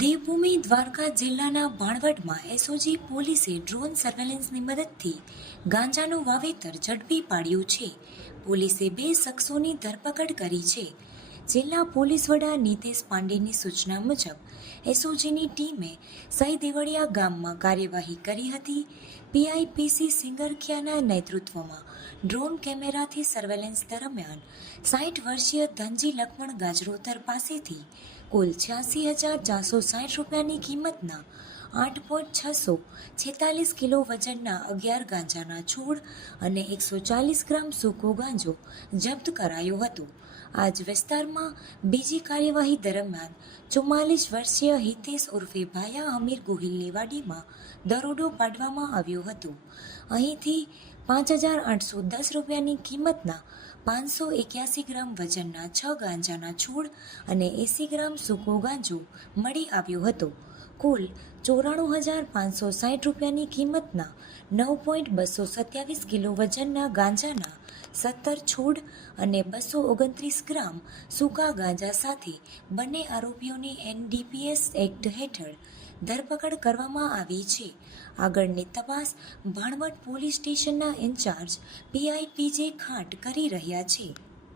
દેવભૂમિ દ્વારકા જિલ્લાના ભાણવડમાં એસઓજી પોલીસે ડ્રોન સર્વેલન્સની મદદથી ગાંજાનું વાવેતર ઝડપી પાડ્યું છે. પોલીસે 2 શખ્સોની ધરપકડ કરી છે. જિલ્લા પોલીસ વડા નીતેશ પાંડેની સૂચના મુજબ એસઓજીની ટીમે સહીદેવળિયા ગામમાં કાર્યવાહી કરી હતી. પીઆઈપીસી સિંગરખિયાના નેતૃત્વમાં ડ્રોન કેમેરાથી સર્વેલન્સ દરમિયાન 60 વર્ષીય ધનજી લક્ષ્મણ ગાજરોતર પાસેથી કુલ 86,460 રૂપિયાની કિંમતના 8,646 કિલો વજનના 11 ગાંજાના છોડ અને 140 ગ્રામ સૂકો ગાંજો જપ્ત કરાયો હતો. આ જ વિસ્તારમાં બીજી કાર્યવાહી દરમિયાન 44 વર્ષીય હિતેશ ઉર્ફે ભાયા હમીર ગોહિલની વાડીમાં દરોડો પાડવામાં આવ્યો હતો. અહીંથી 5,810 રૂપિયાની કિંમતના 581 ગ્રામ વજનના 6 ગાંજાના છોડ અને 80 ગ્રામ સૂકો ગાંજો મળી આવ્યો હતો. કુલ 94,560 રૂપિયાની કિંમતના 9,227 કિલો વજનના ગાંજાના 17 છોડ અને 229 ગ્રામ સૂકા ગાંજા સાથે બંને આરોપીઓની એનડીપીએસ એક્ટ હેઠળ ધરપકડ કરવામાં આવી છે. આગળની તપાસ ભાણવડ પોલીસ સ્ટેશનના ઇન્ચાર્જ પીઆઈ પીજે ખાંટ કરી રહ્યા છે.